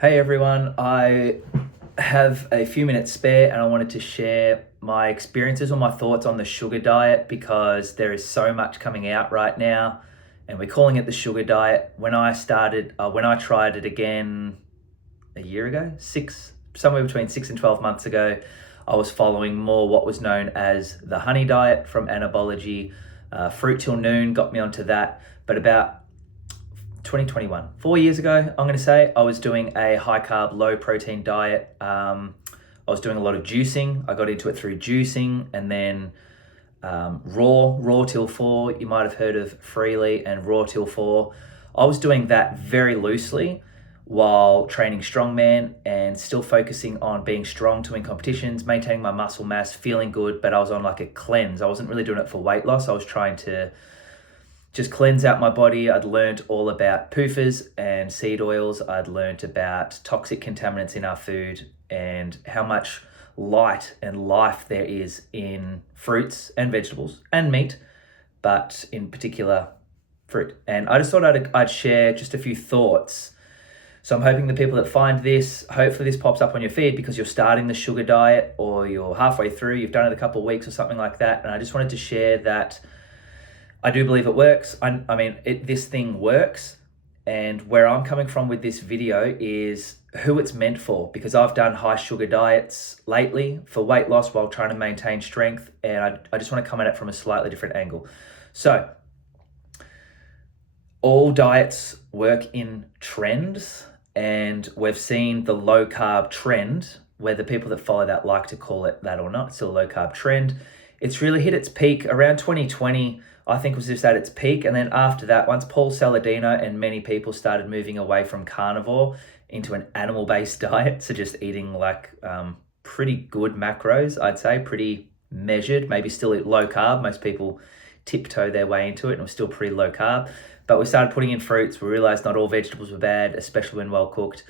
Hey everyone, I have a few minutes spare and I wanted to share my experiences or my thoughts on the sugar diet because there is so much coming out right now and we're calling it the sugar diet. When I tried it again a year ago, somewhere between 6 and 12 months ago, I was following more what was known as the honey diet from Anabology. Fruit till noon got me onto that, but about 2021, 4 years ago, I'm going to say, I was doing a high carb, low protein diet. I was doing a lot of juicing. I got into it through juicing and then raw till four. You might have heard of freely and raw till four. I was doing that very loosely while training strongman and still focusing on being strong to win competitions, maintaining my muscle mass, feeling good, but I was on like a cleanse. I wasn't really doing it for weight loss. I was trying to just cleanse out my body. I'd learned all about PUFAs and seed oils. I'd learned about toxic contaminants in our food and how much light and life there is in fruits and vegetables and meat, but in particular fruit. And I just thought I'd share just a few thoughts. So I'm hoping the people that find this, hopefully this pops up on your feed because you're starting the sugar diet or you're halfway through, you've done it a couple of weeks or something like that. And I just wanted to share that I do believe it works. This thing works. And where I'm coming from with this video is who it's meant for, because I've done high sugar diets lately for weight loss while trying to maintain strength. And I just want to come at it from a slightly different angle. So all diets work in trends, and we've seen the low carb trend, whether people that follow that like to call it that or not. It's still a low carb trend. It's really hit its peak around 2020. I think was just at its peak. And then after that, once Paul Saladino and many people started moving away from carnivore into an animal-based diet, so just eating like pretty good macros, I'd say, pretty measured, maybe still low carb. Most people tiptoe their way into it and it was still pretty low carb. But we started putting in fruits. We realized not all vegetables were bad, especially when well cooked.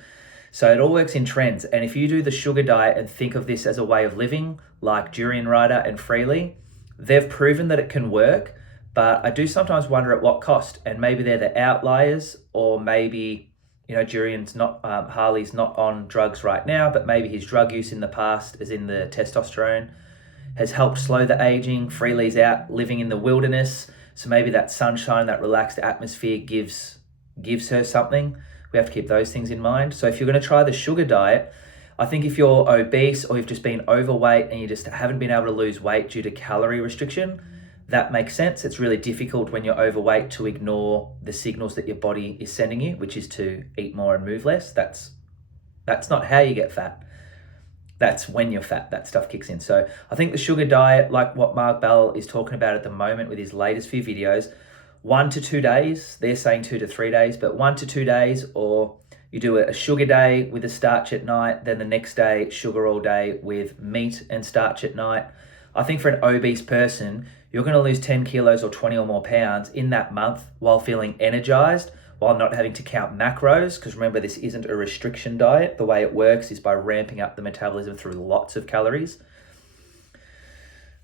So it all works in trends. And if you do the sugar diet and think of this as a way of living, like Durian Rider and Freely, they've proven that it can work. But I do sometimes wonder at what cost, and maybe they're the outliers, or maybe, Harley's not on drugs right now, but maybe his drug use in the past, as in the testosterone, has helped slow the aging. Freely's out living in the wilderness, so maybe that sunshine, that relaxed atmosphere gives her something. We have to keep those things in mind. So if you're going to try the sugar diet, I think if you're obese or you've just been overweight and you just haven't been able to lose weight due to calorie restriction, that makes sense. It's really difficult when you're overweight to ignore the signals that your body is sending you, which is to eat more and move less. That's not how you get fat. That's when you're fat, that stuff kicks in. So I think the sugar diet, like what Mark Bell is talking about at the moment with his latest few videos, 1 to 2 days, they're saying 2 to 3 days, but 1 to 2 days, or you do a sugar day with a starch at night, then the next day, sugar all day with meat and starch at night. I think for an obese person, you're going to lose 10 kilos or 20 or more pounds in that month while feeling energized, while not having to count macros. Because remember, this isn't a restriction diet. The way it works is by ramping up the metabolism through lots of calories.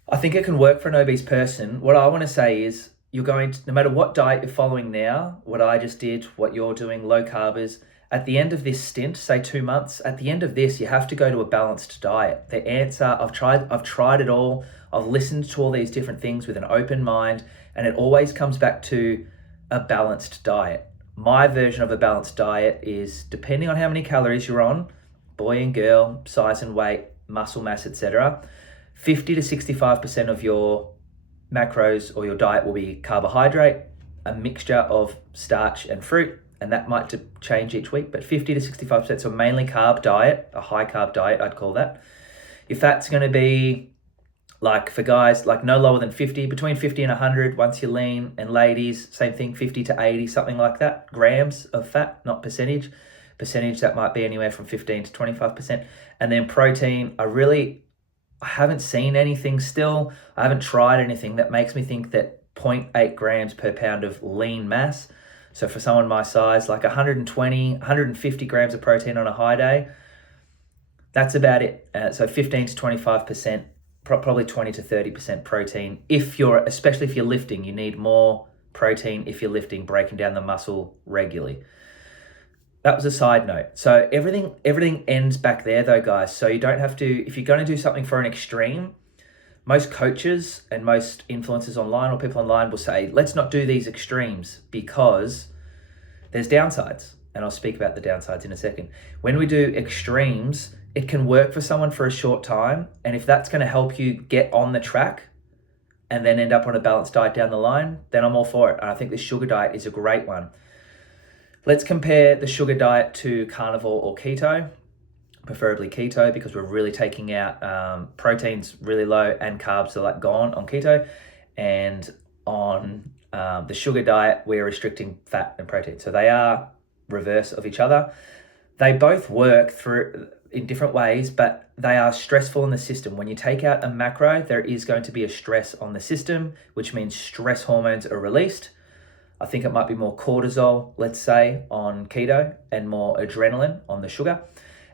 I think it can work for an obese person. What I want to say is no matter what diet you're following now, what I just did, what you're doing, low carbers, at the end of this stint, say 2 months, at the end of this, you have to go to a balanced diet. The answer, I've tried it all. I've listened to all these different things with an open mind, and it always comes back to a balanced diet. My version of a balanced diet is, depending on how many calories you're on, boy and girl, size and weight, muscle mass, etc., 50 to 65% of your macros or your diet will be carbohydrate, a mixture of starch and fruit, and that might change each week, but 50 to 65%, so mainly carb diet, a high carb diet, I'd call that. Your fat's going to be, like for guys, like no lower than 50, between 50 and 100 once you're lean, and ladies, same thing, 50 to 80, something like that, grams of fat, not percentage. Percentage, that might be anywhere from 15 to 25%. And then protein, I haven't seen anything still. I haven't tried anything that makes me think that 0.8 grams per pound of lean mass. So for someone my size, like 120, 150 grams of protein on a high day, that's about it. So 15 to 25%, probably 20 to 30% protein. Especially if you're lifting, you need more protein if you're lifting, breaking down the muscle regularly. That was a side note. So everything ends back there though, guys. So you don't have to, if you're going to do something for an extreme, most coaches and most influencers online or people online will say, let's not do these extremes because there's downsides. And I'll speak about the downsides in a second. When we do extremes, it can work for someone for a short time. And if that's going to help you get on the track and then end up on a balanced diet down the line, then I'm all for it. And I think the sugar diet is a great one. Let's compare the sugar diet to carnivore or keto, preferably keto, because we're really taking out proteins really low and carbs are like gone on keto. And on the sugar diet, we're restricting fat and protein. So they are reverse of each other. They both work through in different ways, but they are stressful in the system. When you take out a macro, there is going to be a stress on the system, which means stress hormones are released. I think it might be more cortisol, let's say, on keto and more adrenaline on the sugar.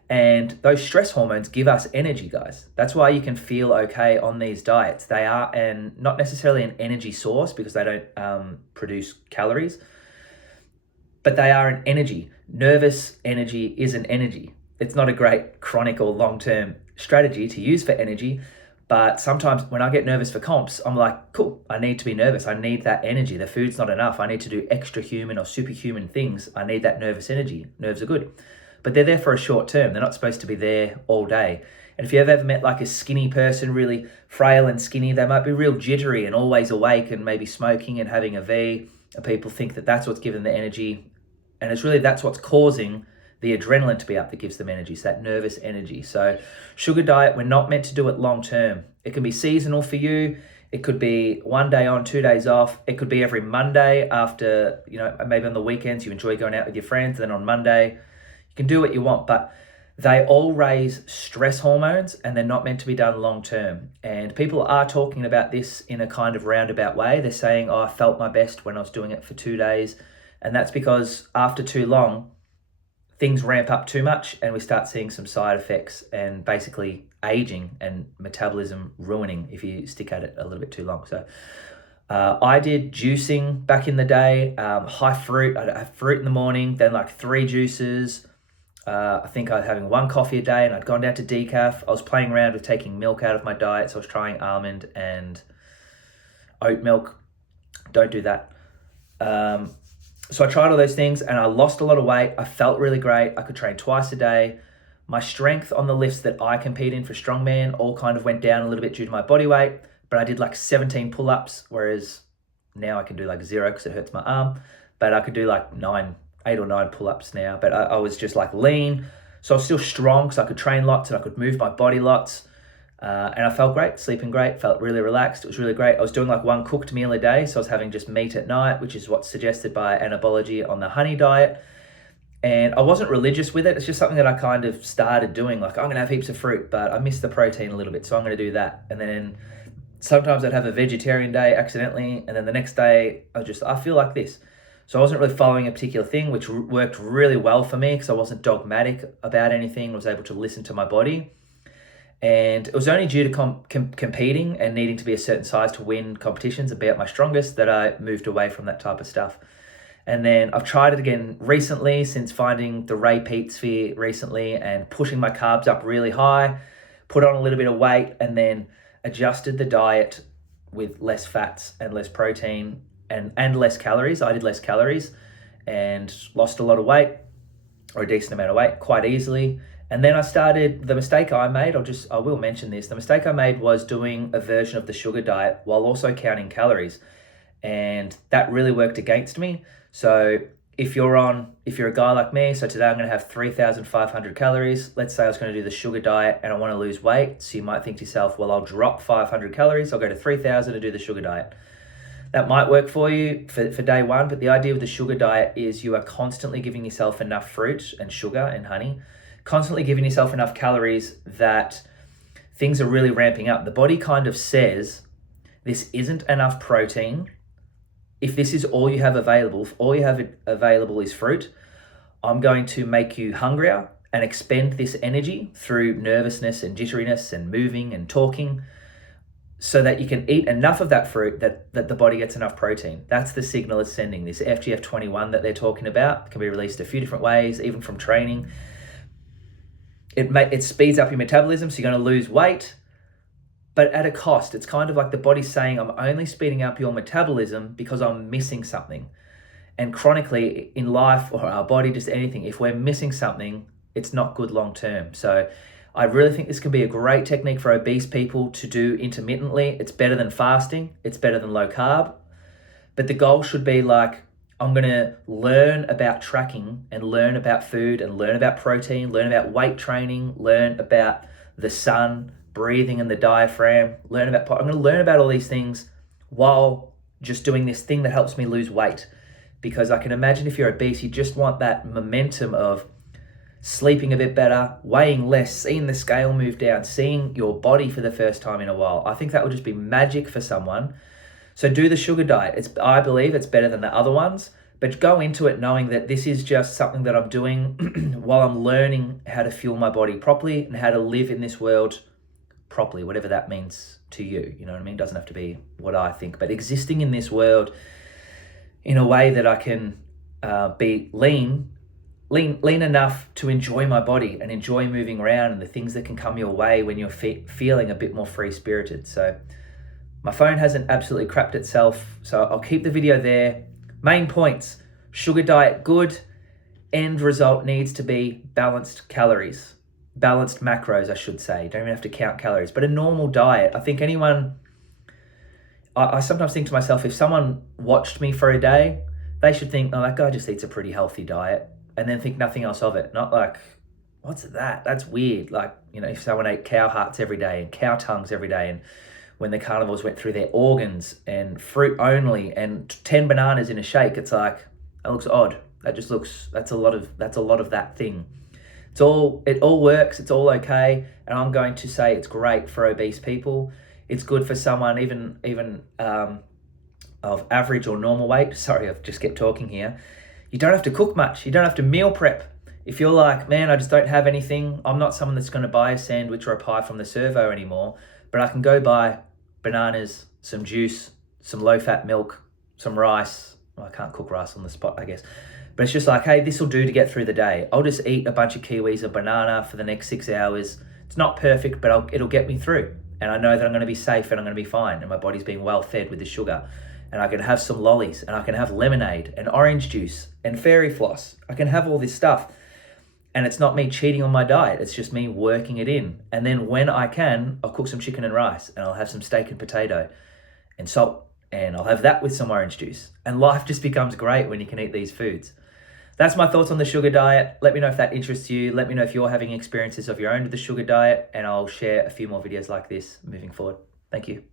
And those stress hormones give us energy, guys. That's why you can feel okay on these diets. They are not necessarily an energy source because they don't produce calories, but they are an energy. Nervous energy is an energy. It's not a great chronic or long-term strategy to use for energy, but sometimes when I get nervous for comps, I'm like, cool, I need to be nervous. I need that energy. The food's not enough. I need to do extra human or superhuman things. I need that nervous energy. Nerves are good, but they're there for a short term. They're not supposed to be there all day. And if you've ever met like a skinny person, really frail and skinny, they might be real jittery and always awake and maybe smoking and having a V. And people think that that's what's giving the energy. And it's really, that's what's causing the adrenaline to be up that gives them energy. So that nervous energy. So sugar diet, we're not meant to do it long term. It can be seasonal for you. It could be 1 day on, 2 days off. It could be every Monday after, maybe on the weekends you enjoy going out with your friends. Then on Monday, you can do what you want, but they all raise stress hormones and they're not meant to be done long term. And people are talking about this in a kind of roundabout way. They're saying, I felt my best when I was doing it for 2 days. And that's because after too long, things ramp up too much and we start seeing some side effects and basically aging and metabolism ruining if you stick at it a little bit too long. So I did juicing back in the day, high fruit. I'd have fruit in the morning, then like 3 juices. I think I was having 1 coffee a day and I'd gone down to decaf. I was playing around with taking milk out of my diet. So I was trying almond and oat milk. Don't do that. So I tried all those things and I lost a lot of weight. I felt really great. I could train twice a day. My strength on the lifts that I compete in for strongman all kind of went down a little bit due to my body weight, but I did like 17 pull-ups, whereas now I can do like 0 because it hurts my arm, but I could do like 8 or 9 pull-ups now, but I was just like lean. So I was still strong because I could train lots and I could move my body lots. And I felt great, sleeping great, felt really relaxed. It was really great. I was doing like 1 cooked meal a day. So I was having just meat at night, which is what's suggested by Anabology on the honey diet. And I wasn't religious with it. It's just something that I kind of started doing. Like, I'm going to have heaps of fruit, but I miss the protein a little bit. So I'm going to do that. And then sometimes I'd have a vegetarian day accidentally. And then the next day I feel like this. So I wasn't really following a particular thing, which worked really well for me because I wasn't dogmatic about anything. I was able to listen to my body. And it was only due to competing and needing to be a certain size to win competitions and be at my strongest that I moved away from that type of stuff. And then I've tried it again recently since finding the Ray Peat sphere recently and pushing my carbs up really high, put on a little bit of weight and then adjusted the diet with less fats and less protein and less calories. I did less calories and lost a lot of weight, or a decent amount of weight, quite easily. And then I started, the mistake I made, I will mention this, the mistake I made was doing a version of the sugar diet while also counting calories. And that really worked against me. So if you're a guy like me, so today I'm going to have 3,500 calories. Let's say I was going to do the sugar diet and I want to lose weight. So you might think to yourself, well, I'll drop 500 calories. I'll go to 3,000 to do the sugar diet. That might work for you for day one, but the idea with the sugar diet is you are constantly giving yourself enough fruit and sugar and honey, constantly giving yourself enough calories that things are really ramping up. The body kind of says, this isn't enough protein. If this is all you have available, if all you have available is fruit, I'm going to make you hungrier and expend this energy through nervousness and jitteriness and moving and talking. so that you can eat enough of that fruit that the body gets enough protein. That's the signal it's sending. This FGF21 that they're talking about can be released a few different ways, even from training. It speeds up your metabolism, so you're going to lose weight, but at a cost. It's kind of like the body's saying, I'm only speeding up your metabolism because I'm missing something. And chronically in life, or our body, just anything, if we're missing something, it's not good long term. So I really think this can be a great technique for obese people to do intermittently. It's better than fasting. It's better than low carb. But the goal should be like, I'm going to learn about tracking and learn about food and learn about protein, learn about weight training, learn about the sun, breathing and the diaphragm, I'm going to learn about all these things while just doing this thing that helps me lose weight. Because I can imagine if you're obese, you just want that momentum of sleeping a bit better, weighing less, seeing the scale move down, seeing your body for the first time in a while. I think that would just be magic for someone. So do the sugar diet. I believe it's better than the other ones, but go into it knowing that this is just something that I'm doing while I'm learning how to fuel my body properly and how to live in this world properly, whatever that means to you. You know what I mean? It doesn't have to be what I think, but existing in this world in a way that I can be lean enough to enjoy my body and enjoy moving around and the things that can come your way when you're feeling a bit more free-spirited. So my phone hasn't absolutely crapped itself, so I'll keep the video there. Main points: sugar diet, good. End result needs to be balanced calories, balanced macros, I should say. Don't even have to count calories, but a normal diet. I think I sometimes think to myself, if someone watched me for a day, they should think, oh, that guy just eats a pretty healthy diet, and then think nothing else of it. Not like, what's that? That's weird. Like, if someone ate cow hearts every day and cow tongues every day, and when the carnivores went through their organs and fruit only and 10 bananas in a shake, it's like, that looks odd. That's a lot of that thing. It all works, it's all okay, and I'm going to say it's great for obese people. It's good for someone even of average or normal weight. Sorry, I've just kept talking here. You don't have to cook much. You don't have to meal prep. If you're like, man, I just don't have anything, I'm not someone that's going to buy a sandwich or a pie from the servo anymore, but I can go buy bananas, some juice, some low-fat milk, some rice. Well, I can't cook rice on the spot, I guess. But it's just like, hey, this will do to get through the day. I'll just eat a bunch of kiwis, a banana for the next 6 hours. It's not perfect, but it'll get me through. And I know that I'm going to be safe and I'm going to be fine. And my body's being well fed with the sugar. And I can have some lollies, and I can have lemonade and orange juice and fairy floss. I can have all this stuff. And it's not me cheating on my diet. It's just me working it in. And then when I can, I'll cook some chicken and rice, and I'll have some steak and potato and salt, and I'll have that with some orange juice. And life just becomes great when you can eat these foods. That's my thoughts on the sugar diet. Let me know if that interests you. Let me know if you're having experiences of your own with the sugar diet, and I'll share a few more videos like this moving forward. Thank you.